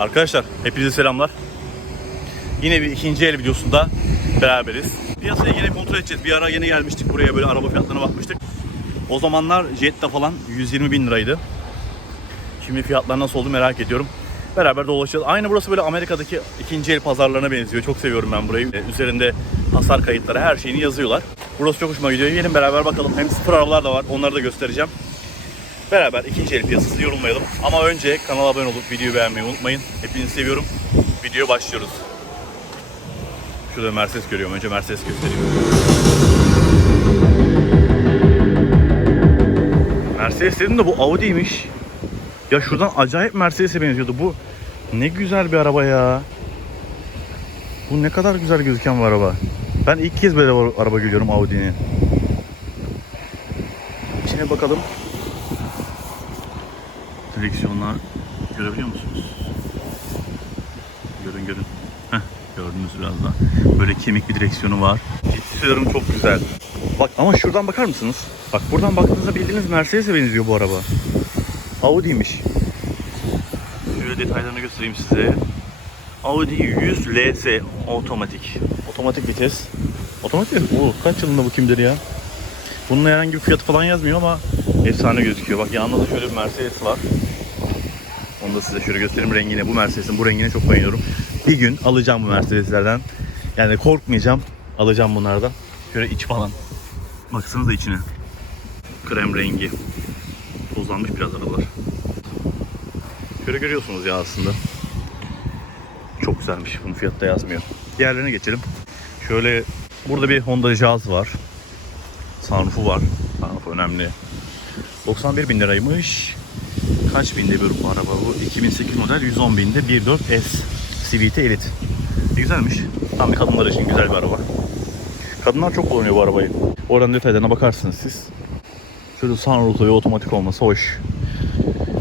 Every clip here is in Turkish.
Arkadaşlar hepinize selamlar. Yine bir ikinci el videosunda beraberiz. Piyasayı yine kontrol edeceğiz. Bir ara yeni gelmiştik buraya böyle araba fiyatlarına bakmıştık. O zamanlar Jetta falan 120 bin liraydı. Şimdi fiyatlar nasıl oldu merak ediyorum. Beraber dolaşacağız. Aynı burası böyle Amerika'daki ikinci el pazarlarına benziyor. Çok seviyorum ben burayı. Ee, Üzerinde hasar kayıtları her şeyini yazıyorlar. Burası çok hoşuma gidiyor. Gelin beraber bakalım. Hem sıfır arabalar da var. Onları da göstereceğim. Beraber ikinci el piyasası yorulmayalım. Ama önce kanala abone olup videoyu beğenmeyi unutmayın. Hepinizi seviyorum. Videoya başlıyoruz. Şurada Mercedes görüyorum. Önce Mercedes göstereyim. Mercedes dedim de bu Audi'ymiş. Ya şuradan acayip Mercedes'e benziyordu. Bu ne güzel bir araba ya. Bu ne kadar güzel gözüken bir araba. Ben ilk kez böyle araba görüyorum Audi'nin. İçine bakalım. Direksiyonlar görebiliyor musunuz? Görün görün. Heh, gördünüz biraz da. Böyle kemik bir direksiyonu var. Ciddi çok güzel. Bak ama şuradan bakar mısınız? Bak buradan baktığınızda bildiğiniz Mercedes'e benziyor bu araba. Audi'ymiş. Şöyle detaylarını göstereyim size. Audi 100 LS otomatik. Otomatik vites. Otomatik mi? Oo, kaç yılında bu kimdir ya? Bunun herhangi bir fiyatı falan yazmıyor ama efsane gözüküyor. Bak yanında da şöyle bir Mercedes var. Onu da size şöyle göstereyim rengine. Bu Mercedes'in bu rengine çok bayılıyorum. Bir gün alacağım bu Mercedes'lerden. Yani korkmayacağım. Alacağım bunlardan. Şöyle iç falan. Baksanıza içine. Krem rengi. Tozlanmış biraz arabalar. Şöyle görüyorsunuz ya aslında. Çok güzelmiş. Bunun fiyatı da yazmıyor. Diğerlerine geçelim. Şöyle burada bir Honda Jazz var. Sunroof'u var. Sunroof önemli. 91 bin liraymış. Kaç binde bir bu araba bu? 2008 model 110 binde 1.4 S CVT Elite. E, güzelmiş. Tam bir kadınlar için güzel bir araba. Kadınlar çok kullanıyor bu arabayı. Oranın detaylarına bakarsınız siz. Şöyle sunrooflu ve otomatik olması hoş.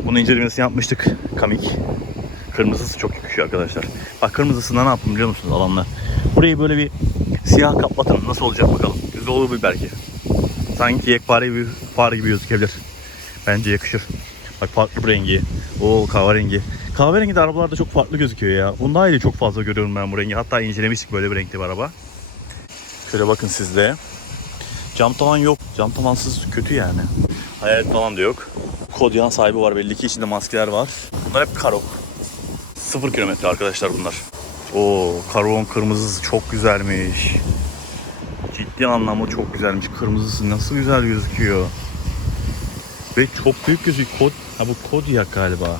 Bunun incelemesini yapmıştık. Kamik. Kırmızısı çok yakışıyor arkadaşlar. Bak kırmızısında ne yapın biliyor musunuz alanlar? Burayı böyle bir siyah kaplatın. Nasıl olacak bakalım. Güzel olur bir belki. Sanki yekpare bir far gibi gözükebilir. Bence yakışır. Bak farklı bir rengi. O kahverengi. Kahverengi de arabalarda çok farklı gözüküyor ya. Bunda ayrı çok fazla görüyorum ben bu rengi. Hatta incelemiştik böyle bir renkli bir araba. Şöyle bakın sizde. Cam tavan yok. Cam tavansız kötü yani. Hayalet falan da yok. Kodyan sahibi var belli ki içinde maskeler var. Bunlar hep Karok. Sıfır kilometre arkadaşlar bunlar. O karbon kırmızısı çok güzelmiş. Ciddi anlamda çok güzelmiş. Kırmızısı nasıl güzel gözüküyor. Ve çok büyük gözüküyor. Kod, ha bu Kodiak galiba.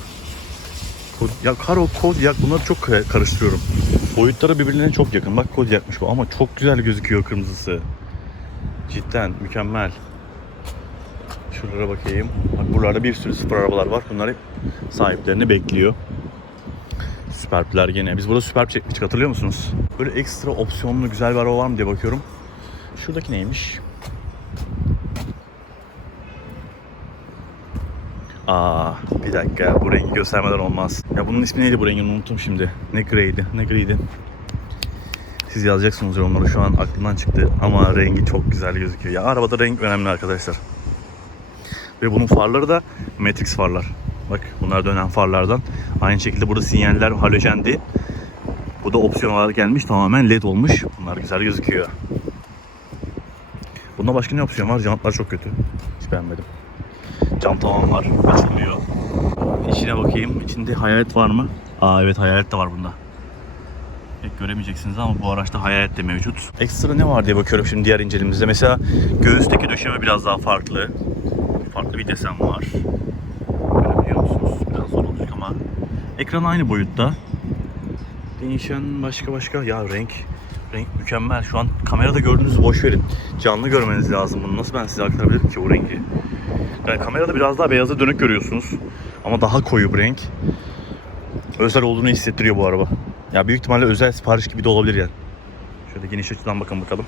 Kod, ya Karo, Kodiak bunları çok ka- karıştırıyorum. Boyutları birbirlerine çok yakın. Bak Kodiak'mış bu ama çok güzel gözüküyor kırmızısı. Cidden mükemmel. Şuralara bakayım. Bak buralarda bir sürü sıfır arabalar var. Bunlar hep sahiplerini bekliyor. Superb'ler gene. Biz burada Superb çekmiştik hatırlıyor musunuz? Böyle ekstra opsiyonlu güzel bir araba var mı diye bakıyorum. Şuradaki neymiş? Aa bir dakika bu rengi göstermeden olmaz. Ya bunun ismi neydi bu rengin unuttum şimdi. Ne greydi ne greydi. Siz yazacaksınız yorumları şu an aklımdan çıktı ama rengi çok güzel gözüküyor. Ya arabada renk önemli arkadaşlar. Ve bunun farları da Matrix farlar. Bak bunlar dönen farlardan. Aynı şekilde burada sinyaller halojendi. Bu da opsiyon olarak gelmiş tamamen led olmuş. Bunlar güzel gözüküyor. Bunda başka ne opsiyon var? Jantlar çok kötü. Hiç beğenmedim. Cam tavan var. Açılmıyor. İçine bakayım. İçinde hayalet var mı? Aa evet hayalet de var bunda. Pek göremeyeceksiniz ama bu araçta hayalet de mevcut. Ekstra ne var diye bakıyorum şimdi diğer incelimizde. Mesela göğüsteki döşeme biraz daha farklı. Farklı bir desen var. Görebiliyor musunuz? Biraz zor olacak ama. Ekran aynı boyutta. Değişen başka başka. Ya renk. Renk mükemmel. Şu an kamerada gördüğünüzü boş verin. Canlı görmeniz lazım bunu. Nasıl ben size aktarabilirim ki o rengi? Yani kamerada biraz daha beyaza dönük görüyorsunuz. Ama daha koyu bir renk. Özel olduğunu hissettiriyor bu araba. Ya büyük ihtimalle özel sipariş gibi de olabilir yani. Şöyle geniş açıdan bakın bakalım.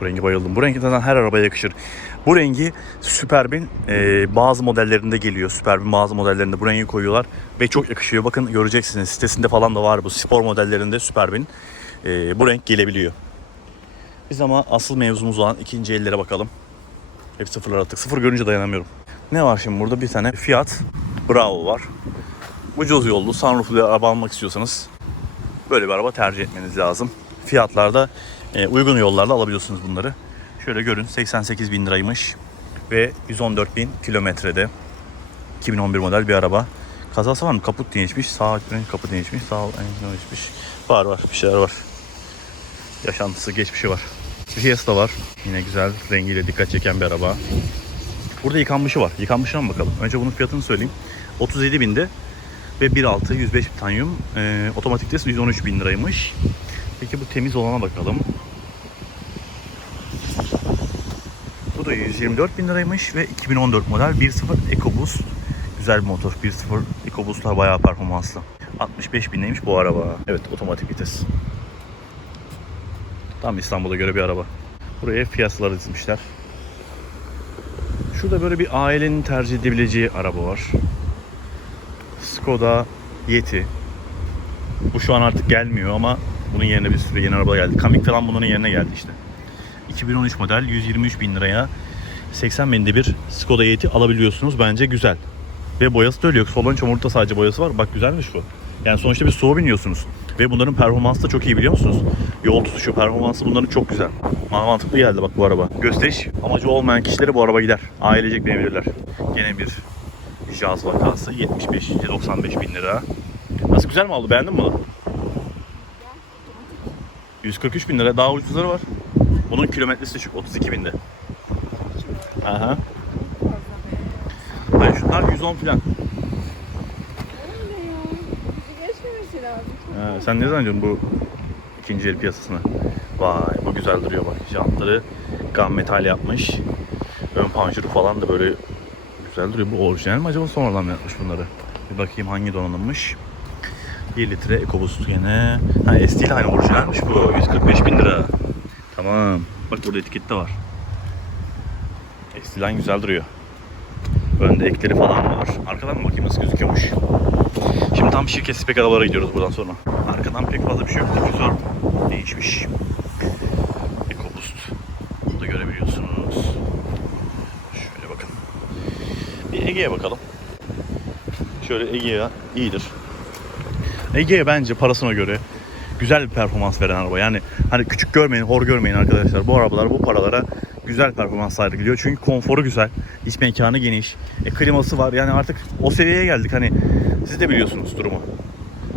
Bu rengi bayıldım. Bu renk zaten her arabaya yakışır. Bu rengi Superb'in e, bazı modellerinde geliyor. Superb'in bazı modellerinde bu rengi koyuyorlar. Ve çok yakışıyor. Bakın göreceksiniz. Sitesinde falan da var bu. Spor modellerinde Superb'in e, bu renk gelebiliyor. Biz ama asıl mevzumuz olan ikinci ellere bakalım. Hep sıfırlar attık. Sıfır görünce dayanamıyorum. Ne var şimdi burada? Bir tane Fiat Bravo var. ucuz yollu sunrooflu bir araba almak istiyorsanız böyle bir araba tercih etmeniz lazım. Fiyatlarda e, uygun yollarla alabiliyorsunuz bunları. Şöyle görün 88 bin liraymış ve 114 bin kilometrede 2011 model bir araba. Kazası var mı? Kaput değişmiş, sağ ön kapı değişmiş, sağ ön değişmiş. Var var bir şeyler var. Yaşantısı geçmişi var. Fiesta var. Yine güzel rengiyle dikkat çeken bir araba. Burada yıkanmışı var. Yıkanmışına mı bakalım? Önce bunun fiyatını söyleyeyim. 37 binde ve 1.6 105 titanyum. E, otomatik vites 113 bin liraymış. Peki bu temiz olana bakalım. Bu da 124 bin liraymış ve 2014 model 1.0 EcoBoost. Güzel bir motor. 1.0 EcoBoost'lar bayağı performanslı. 65 binleymiş bu araba. Evet otomatik vites. Tam İstanbul'a göre bir araba. Buraya fiyasalar dizmişler. Şurada böyle bir ailenin tercih edebileceği araba var. Skoda Yeti. Bu şu an artık gelmiyor ama bunun yerine bir sürü yeni araba geldi. Kamiq falan bunların yerine geldi işte. 2013 model 123 bin liraya 80 binde bir Skoda Yeti alabiliyorsunuz. Bence güzel. Ve boyası da öyle yok. Solon çamurda sadece boyası var. Bak güzelmiş bu. Yani sonuçta bir SUV biniyorsunuz. Ve bunların performansı da çok iyi biliyor musunuz? Yol tutuşu, performansı bunların çok güzel. Bana mantıklı geldi bak bu araba. Gösteriş amacı olmayan kişilere bu araba gider. Ailecek binebilirler. Gene bir Jazz vakası 75-95 bin lira. Nasıl güzel mi oldu? Beğendin mi bunu? 143 bin lira. Daha ucuzları var. Bunun kilometresi düşük 32 binde. Aha. Hayır şunlar 110 falan. Öyle ya. Bizi geçmemesi lazım. Ha, sen ne zannediyorsun bu ikinci el piyasasını? Vay bu güzel duruyor bak. Jantları gam metal yapmış. Ön panjuru falan da böyle güzel duruyor. Bu orijinal mi acaba sonradan mı yapmış bunları? Bir bakayım hangi donanımmış. 1 litre EcoBoost gene. Ha S değil hani orijinalmiş bu. 145 bin lira. Tamam. Bak burada etiket de var. S güzel duruyor. Önde ekleri falan var. Arkadan mı bakayım nasıl gözüküyormuş. Tam şirket spek arabalara gidiyoruz buradan sonra. Arkadan pek fazla bir şey yok. Difüzör değişmiş. EcoBoost. Bunu da görebiliyorsunuz. Şöyle bakın. Bir Ege'ye bakalım. Şöyle Ege'ye iyidir. Ege'ye bence parasına göre güzel bir performans veren araba. Yani hani küçük görmeyin, hor görmeyin arkadaşlar. Bu arabalar bu paralara güzel performans sergiliyor. Çünkü konforu güzel, iç mekanı geniş, e, kliması var. Yani artık o seviyeye geldik. Hani siz de biliyorsunuz durumu.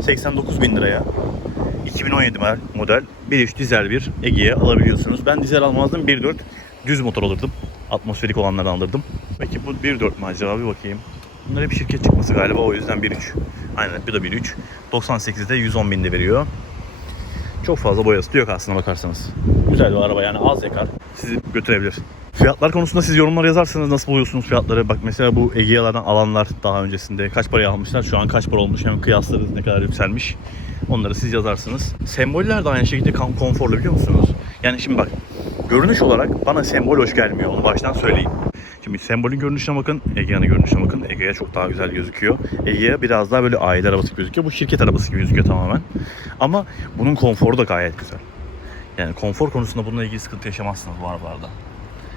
89 bin liraya 2017 model- model 1.3 dizel bir Ege'ye alabiliyorsunuz. Ben dizel almazdım 1.4 düz motor alırdım. Atmosferik olanlardan alırdım. Peki bu 1.4 mi acaba bir bakayım. Bunlar hep şirket çıkması galiba o yüzden 1.3. Aynen bu da 1.3. 98'de 110 binde veriyor. Çok fazla boyası da yok aslında bakarsanız. Güzel bir araba yani az yakar. Sizi götürebilir. Fiyatlar konusunda siz yorumlar yazarsanız nasıl buluyorsunuz fiyatları? Bak mesela bu Egea'lardan alanlar daha öncesinde kaç paraya almışlar? Şu an kaç para olmuş? Hem kıyaslarız ne kadar yükselmiş. Onları siz yazarsınız. Semboller de aynı şekilde konforlu biliyor musunuz? Yani şimdi bak görünüş olarak bana sembol hoş gelmiyor. Onu baştan söyleyeyim. Şimdi sembolün görünüşüne bakın, Egea'nın görünüşüne bakın. Egea çok daha güzel gözüküyor. Egea biraz daha böyle aile arabası gözüküyor. Bu şirket arabası gibi gözüküyor tamamen. Ama bunun konforu da gayet güzel. Yani konfor konusunda bununla ilgili sıkıntı yaşamazsınız bu arabalarda.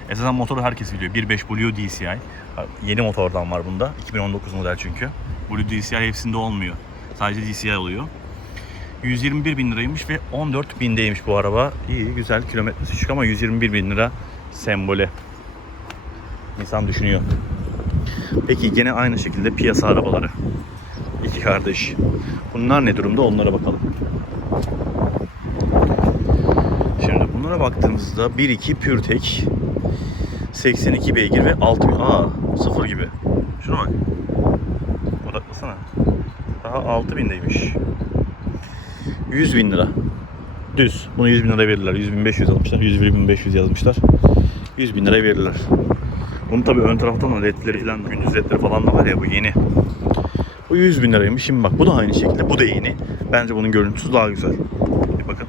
Esasen motoru herkes biliyor. 1.5 Blue DCI. Yeni motordan var bunda. 2019 model çünkü. Blue DCI hepsinde olmuyor. Sadece DCI oluyor. 121 bin liraymış ve 14 bindeymiş bu araba. İyi güzel kilometresi düşük ama 121 bin lira sembole. İnsan düşünüyor. Peki gene aynı şekilde piyasa arabaları. İki kardeş. Bunlar ne durumda onlara bakalım. Şimdi bunlara baktığımızda 1.2 PureTech 82 beygir ve 6 aa sıfır gibi. Şuna bak. Odaklasana. Daha 6000'deymiş. 100 bin lira. Düz. Bunu 100 bin lira verirler. 100 bin 500 almışlar. 101 bin 500 yazmışlar. 100 bin lira verirler. Bunun tabii ön taraftan da ledleri falan, gündüz ledleri falan da var ya bu yeni. Bu 100 bin liraymış. Şimdi bak bu da aynı şekilde. Bu da yeni. Bence bunun görüntüsü daha güzel. Bir bakın.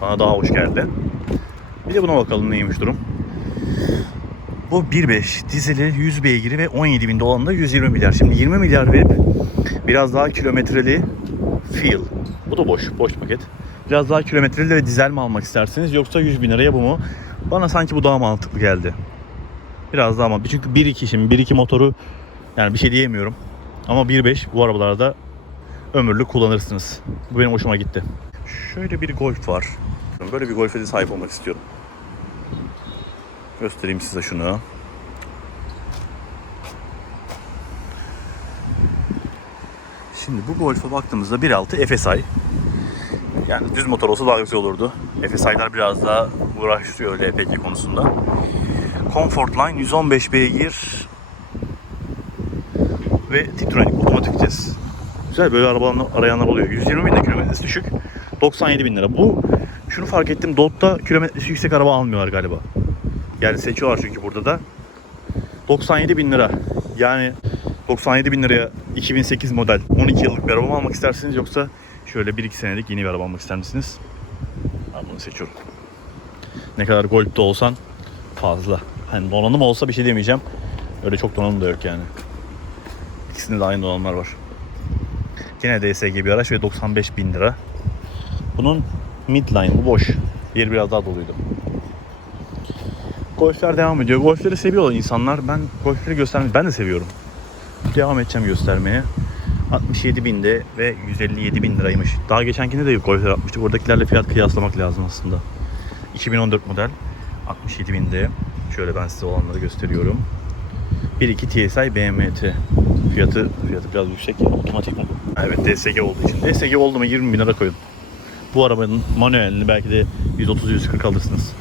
Bana daha hoş geldi. Bir de buna bakalım neymiş durum. Bu 1.5 dizeli 100 beygiri ve 17 binde olan da 120 milyar. Şimdi 20 milyar verip biraz daha kilometreli Feel. Bu da boş, boş paket. Biraz daha kilometreli ve dizel mi almak isterseniz yoksa 100 bin liraya bu mu? Bana sanki bu daha mantıklı geldi. Biraz daha mantıklı. Çünkü 1.2 şimdi 1.2 motoru yani bir şey diyemiyorum. Ama 1.5 bu arabalarda ömürlük kullanırsınız. Bu benim hoşuma gitti. Şöyle bir Golf var. Böyle bir Golf'e de sahip olmak istiyorum. Göstereyim size şunu. Şimdi bu Golf'e baktığımızda 1.6 FSI. Yani düz motor olsa daha güzel olurdu. FSI'lar biraz daha uğraştırıyor LPG konusunda. Comfort Line 115 beygir ve Tiptronic otomatik vites. Güzel böyle arabalar arayanlar oluyor. 120 bin de kilometresi düşük. 97 bin lira. Bu şunu fark ettim. Dot'ta kilometresi yüksek araba almıyorlar galiba. Yani seçiyorlar çünkü burada da. 97 bin lira. Yani 97 bin liraya 2008 model 12 yıllık bir araba mı almak istersiniz yoksa şöyle 1-2 senelik yeni bir araba almak ister misiniz? Ben bunu seçiyorum. Ne kadar Golf'te olsan fazla. Hani donanım olsa bir şey demeyeceğim. Öyle çok donanım da yok yani. İkisinde de aynı donanımlar var. Gene DSG bir araç ve 95 bin lira. Bunun midline bu boş. Diğeri biraz daha doluydu. Golfler devam ediyor. Golfleri seviyorlar insanlar. Ben golfleri göstermeyi ben de seviyorum. Devam edeceğim göstermeye. 67 binde ve 157 bin liraymış. Daha geçenkinde de golfler atmıştık. Oradakilerle fiyat kıyaslamak lazım aslında. 2014 model 67 binde. Şöyle ben size olanları gösteriyorum. 1.2 TSI BMT. Fiyatı fiyatı biraz yüksek. Otomatik mi? Evet DSG olduğu için. DSG oldu mu 20 bin lira koyun. Bu arabanın manuelini belki de 130-140 alırsınız.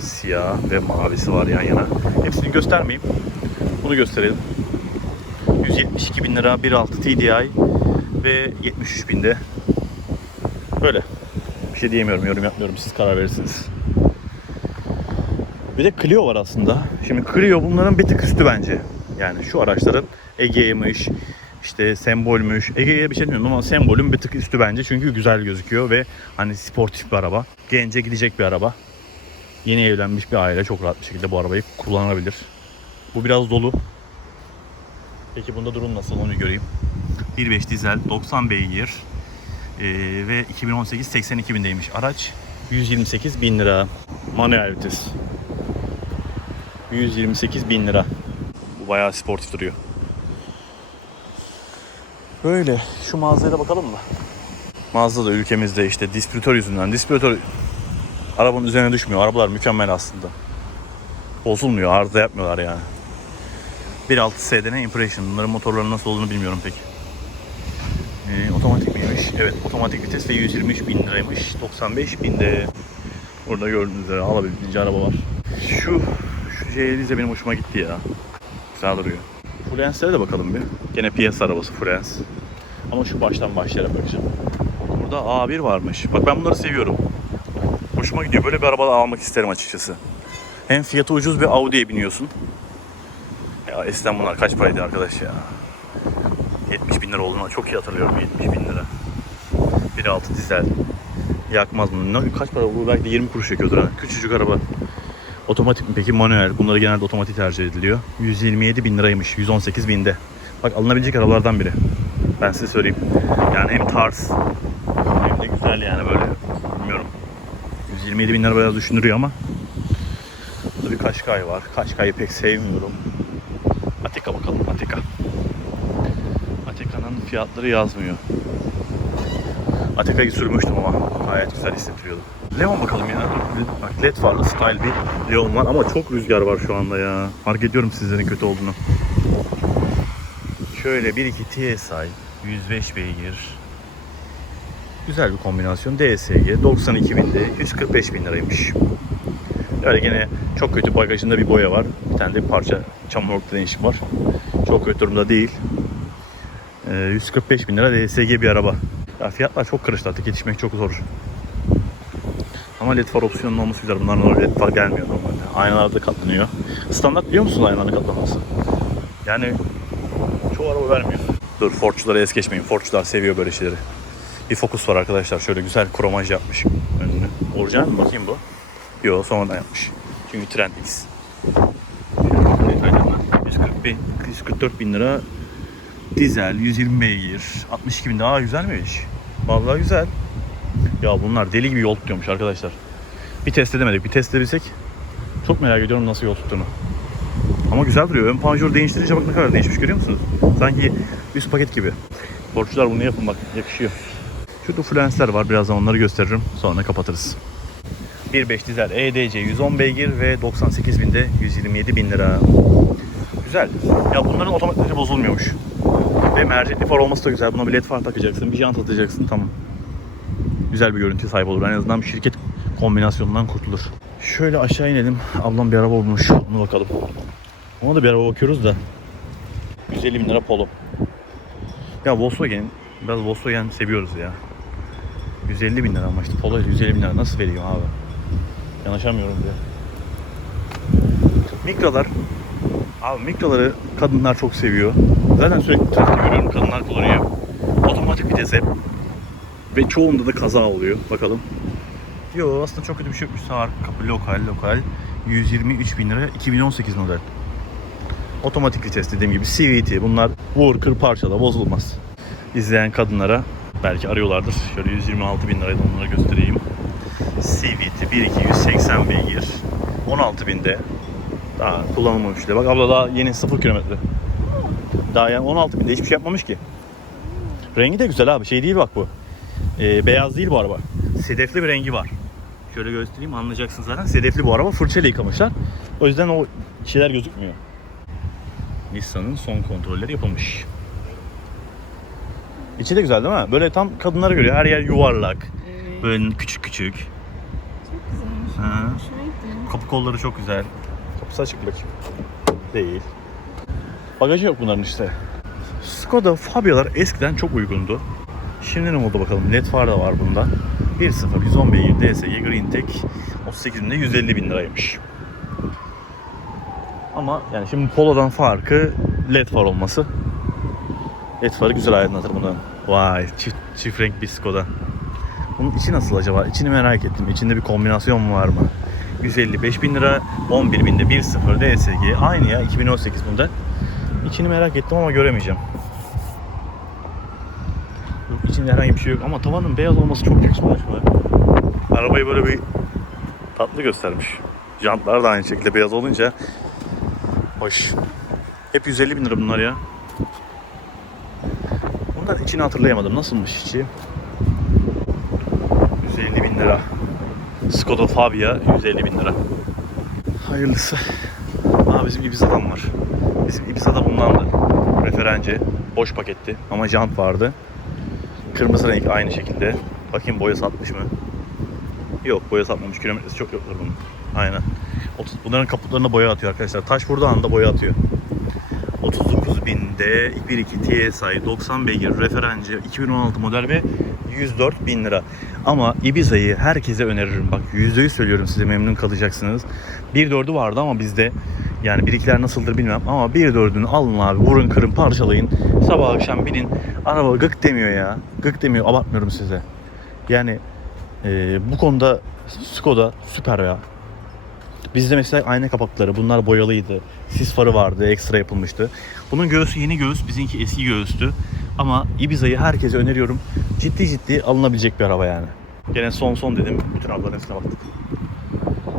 Siyah ve mavisi var yan yana. Hepsini göstermeyeyim. Bunu gösterelim. 172 bin lira 1.6 TDI ve 73 binde. Böyle. Bir şey diyemiyorum, yorum yapmıyorum. Siz karar verirsiniz. Bir de Clio var aslında. Şimdi Clio bunların bir tık üstü bence. Yani şu araçların Ege'ymiş, işte sembolmüş. Ege'ye bir şey demiyorum ama sembolün bir tık üstü bence. Çünkü güzel gözüküyor ve hani sportif bir araba. Gence gidecek bir araba. Yeni evlenmiş bir aile çok rahat bir şekilde bu arabayı kullanabilir. Bu biraz dolu. Peki bunda durum nasıl onu göreyim. 1.5 dizel 90 beygir ee, ve 2018 82 bindeymiş araç. 128 bin lira. Manuel vites. 128 bin lira. Bu bayağı sportif duruyor. Böyle. Şu mağazaya da bakalım mı? Mağaza da ülkemizde işte distribütör yüzünden. Distribütör arabanın üzerine düşmüyor. Arabalar mükemmel aslında. Bozulmuyor. Arıza yapmıyorlar yani. 1.6 SDN Impression. Bunların motorları nasıl olduğunu bilmiyorum pek. Ee, otomatik miymiş? Evet otomatik vites ve 123 bin liraymış. 95 binde. Burada gördüğünüz üzere alabildiğince araba var. Şu şu J50 benim hoşuma gitti ya. Güzel duruyor. Fluence'lere de bakalım bir. Gene piyasa arabası Fluence. Ama şu baştan başlayarak bakacağım. Burada A1 varmış. Bak ben bunları seviyorum. Hoşuma gidiyor. Böyle bir araba almak isterim açıkçası. Hem fiyatı ucuz bir Audi'ye biniyorsun. Ya eskiden bunlar kaç paraydı arkadaş ya? 70 bin lira olduğunu çok iyi hatırlıyorum 70 bin lira. 1.6 dizel. Yakmaz mı? Ne- Kaç para bu? Belki de 20 kuruş yakıyordur ha. Küçücük araba. Otomatik mi peki manuel? Bunları genelde otomatik tercih ediliyor. 127 bin liraymış. 118 binde. Bak alınabilecek arabalardan biri. Ben size söyleyeyim. Yani hem tarz hem de güzel yani böyle. Bilmiyorum. 127 bin lira biraz düşündürüyor ama. Burada bir Kaşkay var. Kaşkay'ı pek sevmiyorum. Atika bakalım Atika. Atika'nın fiyatları yazmıyor. Atika'yı sürmüştüm ama gayet güzel hissettiriyordu. Leon bakalım ya. Bak led farlı style bir Leon var ama çok rüzgar var şu anda ya. Fark ediyorum sizlerin kötü olduğunu. Şöyle 1-2 TSI 105 beygir. Güzel bir kombinasyon. DSG 92 binde 145 bin liraymış. Öyle gene çok kötü bagajında bir boya var. Bir tane de bir parça çamurlukta değişik var. Çok kötü durumda değil. Ee, 145 bin lira DSG bir araba. Ya fiyatlar çok karıştı artık yetişmek çok zor. Ama led far opsiyonunun olması güzel. Bunların led far gelmiyor normalde. Aynalar da katlanıyor. Standart biliyor musunuz aynaların katlanması? Yani çoğu araba vermiyor. Dur Ford'çulara es geçmeyin. Ford'çular seviyor böyle şeyleri. Bir Focus var arkadaşlar. Şöyle güzel kromaj yapmış önünü. Orijinal mi? Bakayım bu. Yo sonradan yapmış. Çünkü Trend X. Detaylarına. 145, 144 bin lira dizel, 120 beygir, 62 bin daha güzelmiş. Vallahi güzel. Ya bunlar deli gibi yol tutuyormuş arkadaşlar. Bir test edemedik. Bir test edebilsek çok merak ediyorum nasıl yol tuttuğunu. Ama güzel duruyor. Ön panjur değiştirince bak ne kadar değişmiş görüyor musunuz? Sanki üst paket gibi. Borçlular bunu yapın bak yakışıyor. Şurada fluensler var birazdan onları gösteririm. Sonra kapatırız. 1.5 dizel EDC 110 beygir ve 98 binde 127 bin lira. Güzel. Ya bunların otomatikleri bozulmuyormuş. Ve mercekli far olması da güzel. Buna bir far takacaksın, bir jant atacaksın tamam. Güzel bir görüntü sahip olur. En azından şirket kombinasyonundan kurtulur. Şöyle aşağı inelim. Ablam bir araba bulmuş. Ona bakalım. Ona da bir araba bakıyoruz da. 150 bin lira Polo. Ya Volkswagen, biraz Volkswagen seviyoruz ya. 150 bin lira ama Polo 150 bin lira nasıl veriyor abi? Yanaşamıyorum diye. Mikrolar, abi mikroları kadınlar çok seviyor. Zaten sürekli trafikte görüyorum kadınlar kullanıyor. Otomatik vites hep. Ve çoğunda da kaza oluyor. Bakalım. Yo aslında çok kötü bir şey yokmuş. Sağ kapı lokal lokal. 123 bin lira 2018 model. Otomatik vites dediğim gibi CVT bunlar vur kır parçala bozulmaz. İzleyen kadınlara belki arıyorlardır. Şöyle 126 bin liraydı onlara göstereyim. CVT 1280 beygir. 16 binde. Daha kullanılmamış bile. Bak abla daha yeni 0 kilometre. Daha yani 16 binde hiçbir şey yapmamış ki. Rengi de güzel abi. Şey değil bak bu. Ee, beyaz değil bu araba. Sedefli bir rengi var. Şöyle göstereyim anlayacaksınız zaten. Sedefli bu araba. Fırçayla yıkamışlar. O yüzden o şeyler gözükmüyor. Nissan'ın son kontrolleri yapılmış. İçi de güzel değil mi? Böyle tam kadınlara göre her yer yuvarlak. Evet. Böyle küçük küçük. Çok güzelmiş. Ha. Hoşuma gitti. Kapı kolları çok güzel. Kapısı açık bakayım. Değil. Bagajı yok bunların işte. Skoda Fabia'lar eskiden çok uygundu. Şimdi ne oldu bakalım. LED far da var bunda. 1.0 110 beygir DSG Green Tech 38 binde 150 bin liraymış. Ama yani şimdi Polo'dan farkı LED far olması. LED farı güzel aydınlatır bunu. Vay çift, çift renk bir Skoda. Bunun içi nasıl acaba? İçini merak ettim. İçinde bir kombinasyon mu var mı? 155 bin lira, 11 binde 1.0 DSG. Aynı ya 2018 model. İçini merak ettim ama göremeyeceğim. İçinde herhangi bir şey yok ama tavanın beyaz olması çok mı? Arabayı böyle bir tatlı göstermiş. Jantlar da aynı şekilde beyaz olunca hoş. Hep 150 bin lira bunlar ya. Da içini hatırlayamadım. Nasılmış içi? 150 bin lira. Skoda Fabia 150 bin lira. Hayırlısı. Aa bizim Ibiza'dan var. Bizim Ibiza'da bundandı. Reference. Boş paketti ama jant vardı. Kırmızı renk aynı şekilde. Bakayım boya satmış mı? Yok boya satmamış. Kilometresi çok yoktur bunun. Aynen. 30, bunların kaputlarına boya atıyor arkadaşlar. Taş vurduğu anda boya atıyor. 30'luk 2000'de 1.2 TSI 90 beygir referanci 2016 model ve 104 bin lira. Ama Ibiza'yı herkese öneririm. Bak %100 söylüyorum size memnun kalacaksınız. 1.4'ü vardı ama bizde yani birikler nasıldır bilmem ama 1.4'ünü alın abi vurun kırın parçalayın. Sabah akşam binin. Araba gık demiyor ya. Gık demiyor abartmıyorum size. Yani e, bu konuda Skoda süper ya. Bizde mesela ayna kapakları bunlar boyalıydı. Sis farı vardı ekstra yapılmıştı. Bunun göğsü yeni göğüs bizimki eski göğüstü. Ama Ibiza'yı herkese öneriyorum. Ciddi ciddi alınabilecek bir araba yani. Gene son son dedim. Bütün arabaların hepsine baktık.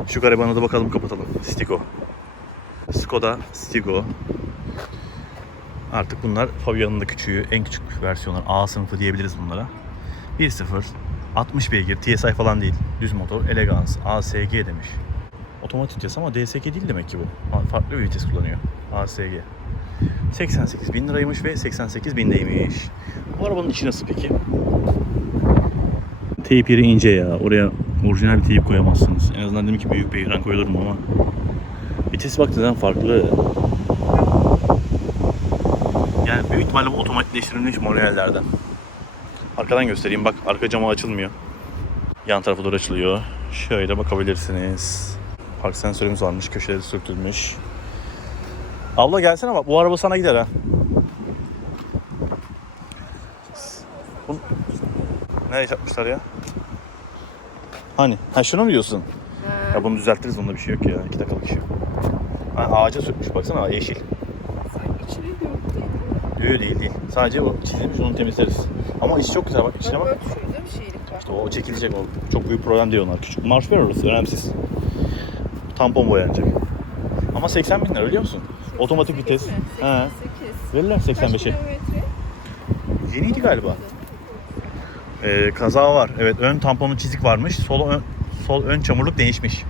Şu garibana da bakalım kapatalım. Stigo. Skoda Stigo. Artık bunlar Fabia'nın da küçüğü. En küçük versiyonlar. A sınıfı diyebiliriz bunlara. 1.0 60 beygir. TSI falan değil. Düz motor. Elegans. ASG demiş. Otomatik vites ama DSG değil demek ki bu. Farklı bir vites kullanıyor. ASG. 88 bin liraymış ve 88 bindeymiş. Bu arabanın içi nasıl peki? Teyp yeri ince ya. Oraya orijinal bir teyip koyamazsınız. En azından dedim ki büyük bir ekran koyulur mu ama. Vites baktığınızdan farklı. Yani büyük ihtimalle bu otomatikleştirilmiş modellerden. Arkadan göstereyim. Bak arka camı açılmıyor. Yan tarafa doğru açılıyor. Şöyle bakabilirsiniz. Park sensörümüz varmış. Köşeleri sürtülmüş. Abla gelsene bak. Bu araba sana gider ha. Bu... Nereye çarpmışlar ya? Hani? Ha şunu mu diyorsun? Ha. Ya bunu düzeltiriz. Onda bir şey yok ya. İki dakikalık iş yok. Ha, ağaca sürtmüş baksana yeşil. Yok değil değil. Sadece o çizilmiş onu temizleriz. Ama içi çok güzel bak içine bak. Şurada bir şeylik var. İşte o çekilecek o. Çok büyük problem değil onlar. Küçük marş ver orası önemsiz. Tampon boyanacak. Ama 80 bin lira biliyor musun? Otomatik vites. mi? He. 88. Verirler Kaç 85'e. kilometre? Yeniydi galiba. Ee, kaza var. Evet ön tamponun çizik varmış. Sol ön, sol ön çamurluk değişmiş.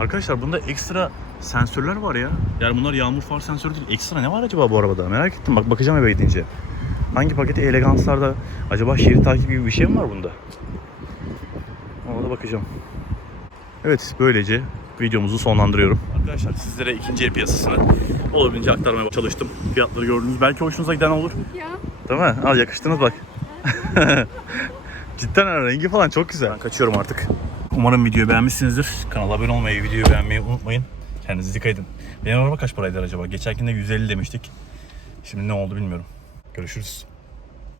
Arkadaşlar bunda ekstra sensörler var ya. Yani bunlar yağmur far sensörü değil. Ekstra ne var acaba bu arabada? Merak ettim. Bak bakacağım eve gidince. Hangi paketi eleganslarda acaba şerit takip gibi bir şey mi var bunda? Ona da bakacağım. Evet böylece videomuzu sonlandırıyorum. Arkadaşlar sizlere ikinci el piyasasını olabildiğince aktarmaya çalıştım. Fiyatları gördünüz. Belki hoşunuza giden olur. Ya. Değil mi? Al yakıştınız bak. Cidden ha, rengi falan çok güzel. Ben kaçıyorum artık. Umarım videoyu beğenmişsinizdir. Kanala abone olmayı, videoyu beğenmeyi unutmayın. Kendinize dikkat edin. Benim araba kaç paraydı acaba? Geçenkinde 150 demiştik. Şimdi ne oldu bilmiyorum. Görüşürüz.